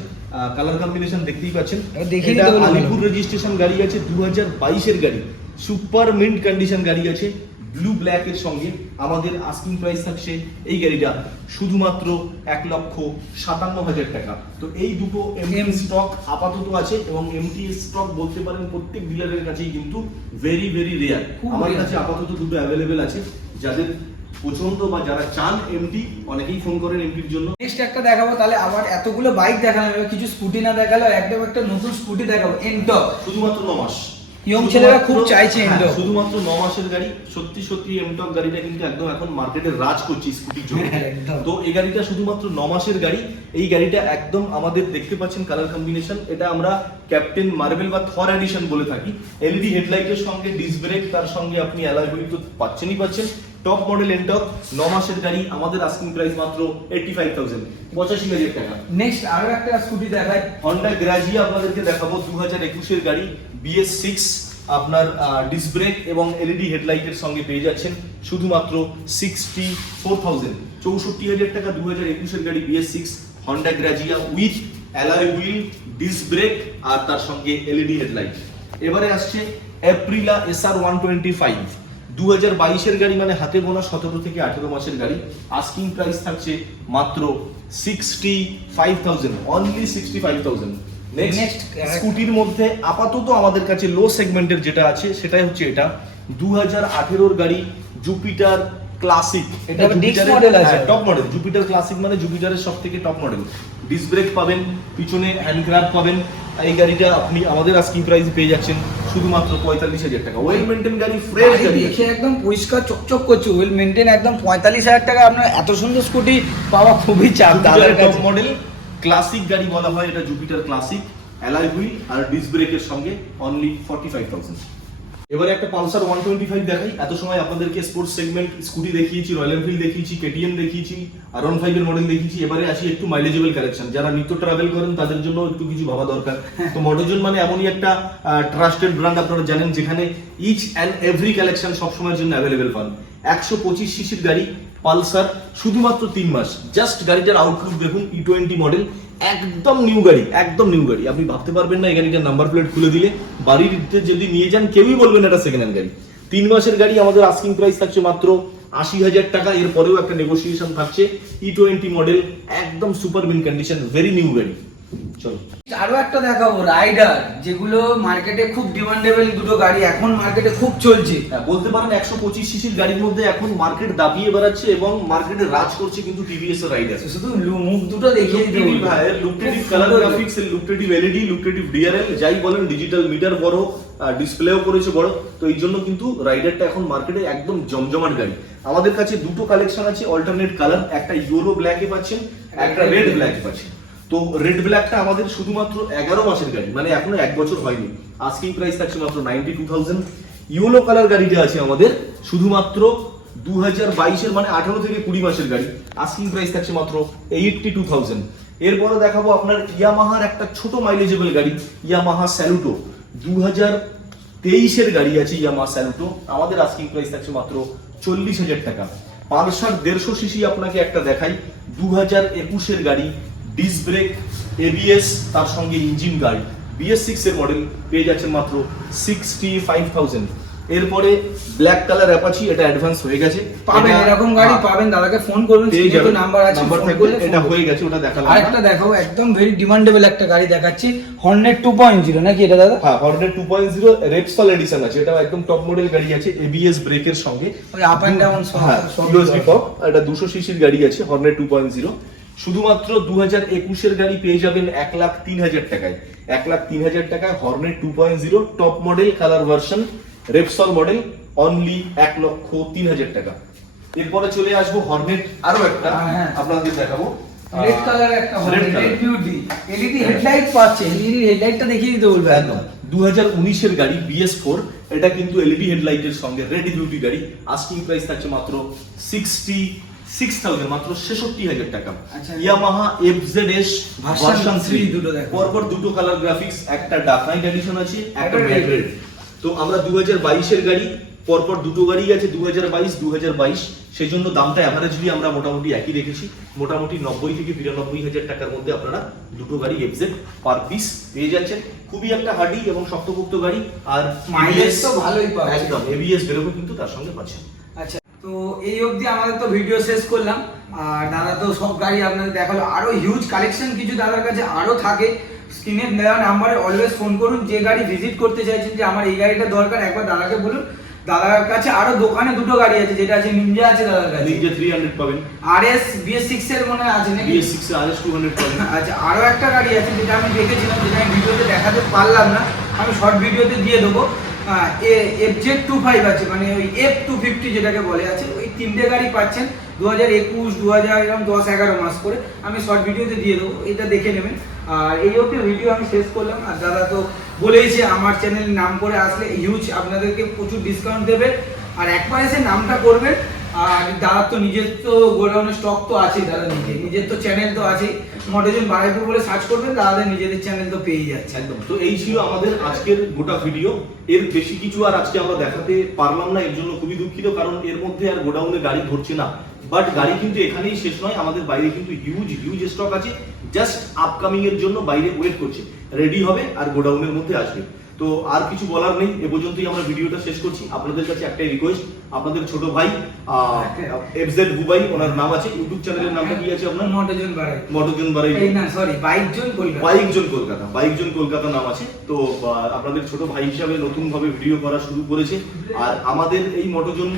কালার কম্বিনেশন দেখতেই পাচ্ছেন। দেখিয়ে এটা দিতে বলুন। আলিপুর রেজিস্ট্রেশন গাড়ি আছে, 2022 এর গাড়ি, সুপার মিন্ট কন্ডিশন গাড়ি আছে, ব্লু ব্ল্যাক এর সঙ্গে। আমাদের আস্কিং প্রাইস থাকছে এই গাড়িটা শুধুমাত্র 1,57,000 টাকা। তো এই দুটো MT স্টক আপাতত আছে, এবং MT স্টক বলতে পারেন প্রত্যেক ডিলারের কাছেই কিন্তু ভেরি ভেরি রেয়ার। খুব আমার rare। কাছে আপাতত দুটো অ্যাভেলেবেল আছে, যাদের পছন্দ বা যারা চান MT, অনেকেই ফোন করেন MTর জন্য। নেক্সট একটা দেখাবো, তাহলে আবার এতগুলো বাইক দেখালাম, এবার কিছু স্কুটি না দেখালো, একদম একটা নতুন স্কুটি দেখাবো, এনটক। শুধুমাত্র 9 মাস, ইয়ং ছেলেরা খুব চাইছে হ্যাঁ, এনটক। শুধুমাত্র 9 মাসের গাড়ি। সত্যি সত্যি এমটক গাড়িটা কিন্তু একদম এখন মার্কেটে রাজ করছে স্কুটির জন্য। হ্যাঁ, একদম। তো এই গাড়িটা শুধুমাত্র 9 মাসের গাড়ি। এই গাড়িটা একদম আমাদের দেখতে পাচ্ছেন কালার কম্বিনেশন, এটা আমরা ক্যাপ্টেন মার্বেল বা থর এডিশন বলে থাকি। LED হেডলাইটের সঙ্গে ডিস্ক ব্রেক, তার সঙ্গে আপনি অ্যালয় হুইল তো পাচ্ছেন। টপ মডেল এনটক, 9 মাসের গাড়ি। আমাদের আস্কিং প্রাইস মাত্র 85,000, 85,000 টাকা। নেক্সট আরো একটা স্কুটি দেখাই, হন্ডা গ্রাজিয়া আপনাদেরকে দেখাবো, 2021 এর গাড়ি, BS6 আপনার ডিস্ক ব্রেক এবং LED হেডলাইটের সঙ্গে পেয়ে যাচ্ছেন শুধুমাত্র 64,000, 64,000 টাকা। 2021 এর গাড়ি BS6 Honda Grazia with alloy wheel, disc brake আর তার সঙ্গে LED হেডলাইট। এবারে আসছে অ্যাপ্রিলা SR 125, 2022 এর গাড়ি, মানে হাতে গোনা 17 থেকে 18 মাসের গাড়ি। আস্কিং প্রাইস থাকছে মাত্র 65,000, অনলি 65,000। নেক্সট স্কুটির মধ্যে আপাতত আমাদের কাছে লো সেগমেন্টের যেটা আছে সেটাই হচ্ছে এটা 2018 গাড়ি জুপিটার ক্লাসিক। এটা ডিস্ক মডেল আছে, টপ মডেল। জুপিটার ক্লাসিক মানে জুপিটারের সবথেকে টপ মডেল। ডিস্ক ব্রেক পাবেন, পিছনে হ্যান্ড গ্রাব পাবেন। এই গাড়িটা আপনি আমাদের আস্কিং প্রাইসে পেয়ে যাচ্ছেন শুধুমাত্র 45,000 টাকা। ওয়েল মেইনটেইন গাড়ি, ফ্রেশ গাড়ি, দেখে একদম পরিষ্কার চকচক করছে, ওয়েল মেইনটেইন, একদম 45,000 টাকা আপনার এত সুন্দর স্কুটি পাওয়া খুবই চাপ। দাদার টপ কাছে মডেল ক্লাসিক গাড়ি বলা হয় এটা, জুপিটার ক্লাসিক, অ্যালয় হুইল আর ডিস্ক ব্রেকের সঙ্গে অনলি 45,000। এবারে একটা পালসার 125 দেখাই। এত সময় আপনাদেরকে স্পোর্টস সেগমেন্ট স্কুটি দেখিয়েছি, রয়্যাল এনফিল্ড দেখিয়েছি, কেটিএম দেখিয়েছি, R15 এর মডেল দেখিয়েছি। এবারে আসি একটু মাইলেজেবল কালেকশন। যারা নিত্য ট্রাভেল করেন তাদের জন্য একটু কিছু ভাবা দরকার। তো মোটোজন মানে এমনই একটা ট্রাস্টেড ব্র্যান্ড, আপনারা জানেন, যেখানে ইচ অ্যান্ড এভরি কালেকশন সবসময়ের জন্য অ্যাভেলেবেল পান। 125 সিসির গাড়ি পালসার, শুধুমাত্র 3 মাস। জাস্ট গাড়িটার আউটলুক দেখুন, E20 মডেল, একদম নিউ গাড়ি, একদম নিউ গাড়ি। আপনি ভাবতে পারবেন না এই গাড়িটার নাম্বার প্লেট খুলে দিলে বাড়িতে যদি নিয়ে যান কেউই বলবেন এটা সেকেন্ড হ্যান্ড গাড়ি। 3 মাসের গাড়ি, আমাদের আস্কিং প্রাইস থাকছে মাত্র 80,000 টাকা। এরপরেও একটা নেগোসিয়েশন থাকছে। E20 মডেল, একদম super mint condition, very new গাড়ি। চলো আরো একটা দেখাবো, রাইডার, যেগুলো মার্কেটে খুব ডিমান্ডেবল দুটো গাড়ি, এখন মার্কেটে খুব চলছে। হ্যাঁ, বলতে পারেন 125 সিসির গাড়ির মধ্যে এখন মার্কেট দাবিয়ে বেড়াচ্ছে এবং মার্কেটে রাজ করছে কিন্তু টিভিএস এর রাইডার। শুধু মুখ দুটো দেখিয়ে দিতে লুকটেটিভ ভাই, লুকটেটিভ কালার গ্রাফিক্স, লুকটেটিভ এলইডি, লুকটেটিভ ডিআরএল, যাই বলেন, ডিজিটাল মিটার বড়, ডিসপ্লেও করেছে বড়। তো এই জন্য কিন্তু রাইডারটা এখন মার্কেটে একদম জমজমাট গাড়ি। আমাদের কাছে দুটো কালেকশন আছে, অল্টারনেট কালার, একটা ইয়েলো ব্ল্যাকে পাচ্ছেন, একটা রেড ব্ল্যাকে পাচ্ছেন। তো রেড ব্ল্যাকটা আমাদের শুধুমাত্র 11 মাসের গাড়ি, মানে এখনো 1 বছর হয়নি। আস্কিং প্রাইস থাকছে মাত্র 92,000। ইয়েলো কালার গাড়িটা আছে আমাদের শুধুমাত্র 2022 এর, মানে 18 থেকে 20 মাসের গাড়ি। আস্কিং প্রাইস থাকছে মাত্র 82,000। এরপরে দেখাবো আপনার ইয়ামাহার একটা ছোট মাইলেজেবল গাড়ি, ইয়ামাহা স্যালুটো। 2023 এর গাড়ি আছে ইয়ামাহা স্যালুটো, আমাদের আস্কিং প্রাইস থাকছে মাত্র 40,000 টাকা। পালসার 150 সিসি আপনাকে একটা দেখাই, 2021 এর গাড়ি, ডিস্ক ব্রেক, এবিএস, তার সঙ্গে ইঞ্জিন গার্ড, BS6 এর মডেল, পেয়ে যাচ্ছেন মাত্র 65,000। এরপরে ব্ল্যাক কালার অ্যাপাচি, এটা অ্যাডভান্স হয়ে গেছে, পাবেন এরকম গাড়ি পাবেন, দাদাকে ফোন করবেন, পেয়ে যাবেন, নাম্বার আছে, নাম্বার ফোন থাকবে। করলে এটা হয়ে গেছে, ওটা দেখালাম। আরেকটা দেখাবো, একদম ভেরি ডিমান্ডেবল একটা গাড়ি দেখাচ্ছি, হর্নেট 2.0 নাকি এটা দাদা? হ্যাঁ, হর্নেট 2.0 রেপসল এডিশন আছে। এটা একদম টপ মডেল গাড়ি আছে, এবিএস ব্রেকের সঙ্গে, ওই আপ এন্ড ডাউন হ্যাঁ, USB পপ। এটা 200 সিসির গাড়ি আছে, হর্নেট 2.0। শুধুমাত্র 2021 এর গাড়ি পেয়ে যাবেন 1,03,000 টাকায়। 1,03,000 টাকায় Hornet 2.0 top model colour version, Repsol model, only 1,03,000 টাকা। এরপরে চলে আসবো হর্নেট আরো একটা, হ্যাঁ। আপনাদের দেখাবো। রেড কালার একটা red red beauty, LED headlight পাচ্ছে, এলইডি হেডলাইটটা দেখিয়ে দিতে বলবে একদম। 2019 এর গাড়ি, BS4, এটা কিন্তু এলইডি হেডলাইটের সঙ্গে রেড বিউটি গাড়ি। আস্কিং প্রাইস থাকছে মাত্র 66,000, মাত্র 66,000 টাকা। আচ্ছা, ইয়ামাহা FZS ভার্সন 3, দুটো দেখো, পরপর দুটো কালার গ্রাফিক্স, একটা ডার্ক নাইট এডিশন আছে, একটা একটা ম্যাট রেড। তো আমরা 2022 এর গাড়ি, পরপর দুটো গাড়ি আছে, 2022, সেই জন্য দামটা অ্যাভারেজলি আমরা মোটামুটি একই রেখেছি। মোটামুটি 90 থেকে 92,000 টাকার মধ্যে আপনারা দুটো গাড়ি FZ পার পিস পেয়ে যাচ্ছেন। খুবই একটা হার্ডি এবং শক্তপোক্ত গাড়ি, আর মাইলেজ তো ভালোই পাবে, একদম ABS বেরোবে কিন্তু তার সঙ্গে পাচ্ছেন। আচ্ছা, তো এই অবধি আমাদের তো ভিডিও শেষ করলাম, আর দাদা তো সব গাড়ি আপনাদের দেখালো। আরো হিউজ কালেকশন কিছু দাদার কাছে আরো থাকে। স্ক্রিনে দেওয়া নাম্বারে অলওয়েজ ফোন করুন, যে গাড়ি ভিজিট করতে চাইছেন, যে আমার এই গাড়িটা দরকার, একবার দাদাকে বলুন। দাদার কাছে আরো দোকানে দুটো গাড়ি আছে, যেটা আছে নিনজা আছে দাদার কাছে, নিনজা 300 পাবেন, RS BS6 এর মনে আছে নাকি? BS6 এর RS 200 পাবেন। আচ্ছা, আরো একটা গাড়ি আছে যেটা আমি দেখেছিলাম, যেটা আমি ভিডিওতে দেখাতে পারলাম না, আমি শর্ট ভিডিওতে দিয়ে দেবো। FZ25 আছে, মানে ওই F250 যেটাকে বলে আছে, ওই তিনটে গাড়ি পাচ্ছেন 2021, 2000, এরকম 10-11 মাস করে, আমি শর্ট ভিডিওতে দিয়ে দেবো, এটা দেখে নেবেন। আর এই অবধি ভিডিও আমি শেষ করলাম। আর দাদা তো বলেইছে আমার চ্যানেল নাম করে আসলে হিউজ আপনাদেরকে প্রচুর ডিসকাউন্ট দেবে, আর একবার এসে নামটা করবেন। আর দাদার তো নিজের তো গোডাউনের স্টক তো আছে, দাদা নিজের তো চ্যানেল তো আছে, মোটোজন বারাইপুর বলে সার্চ করবেন, দাদাদের নিজেদের চ্যানেল তো পেয়ে যাচ্ছে একদম। তো এই ছিল আমাদের আজকের গোটা ভিডিও। এর বেশি কিছু আর আজকে আমরা দেখাতে পারলাম না, এর জন্য খুবই দুঃখিত, কারণ এর মধ্যে আর গোডাউনে গাড়ি ধরছে না। বাট গাড়ি কিন্তু এখানেই শেষ নয়, আমাদের বাইরে কিন্তু হিউজ স্টক আছে, জাস্ট আপকামিং এর জন্য বাইরে ওয়েট করছে, রেডি হবে আর গোডাউনের মধ্যে আসবে। তো আর কিছু বলার নেই, এ পর্যন্তই আমরা ভিডিওটা শেষ করছি। আপনাদের কাছে একটাই রিকোয়েস্ট, আপনাদের ছোট ভাই এফজেড বুবাই, ওনার নাম আছে, ইউটিউব চ্যানেলের নামটা কি আছে আপনার? মোটরজন বাড়াই। মোটরজন বারাই, এই না সরি, বাইকজন কলকাতা। বাইকজন কলকাতা নাম আছে। তো আপনাদের ছোট ভাই হিসাবে নতুন ভাবে ভিডিও করা শুরু করেছে। আর আমাদের এই মোটরজন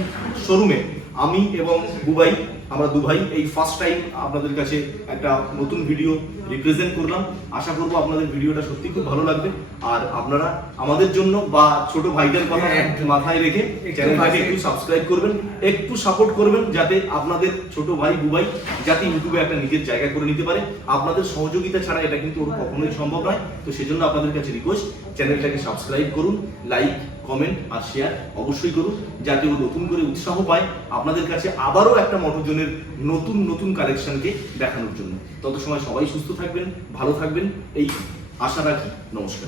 শোরুমে আমি এবং বুবাই, আমরা দু ভাই এই ফার্স্ট টাইম আপনাদের কাছে একটা নতুন ভিডিও রিপ্রেজেন্ট করলাম। আশা করবো আপনাদের ভিডিওটা সত্যি খুব ভালো লাগবে। আর আপনারা আমাদের জন্য বা ছোট ভাইদের কথা মাথায় রেখে চ্যানেলটাকে একটু সাবস্ক্রাইব করবেন, একটু সাপোর্ট করবেন, যাতে আপনাদের ছোট ভাই বুবাই যাতে ইউটিউবে একটা নিজের জায়গা করে নিতে পারে। আপনাদের সহযোগিতা ছাড়া এটা কিন্তু ওর কখনোই সম্ভব নয়। তো সেজন্য আপনাদের কাছে রিকোয়েস্ট, চ্যানেলটাকে সাবস্ক্রাইব করুন, লাইক, কমেন্ট আর শেয়ার অবশ্যই করুন, যাতে ও নতুন করে উৎসাহ পায় আপনাদের কাছে আবারও একটা মোটরজনের নতুন নতুন কালেকশনকে দেখানোর জন্য। তত সময় সবাই সুস্থ থাকবেন, ভালো থাকবেন, এই আশা রাখি। নমস্কার।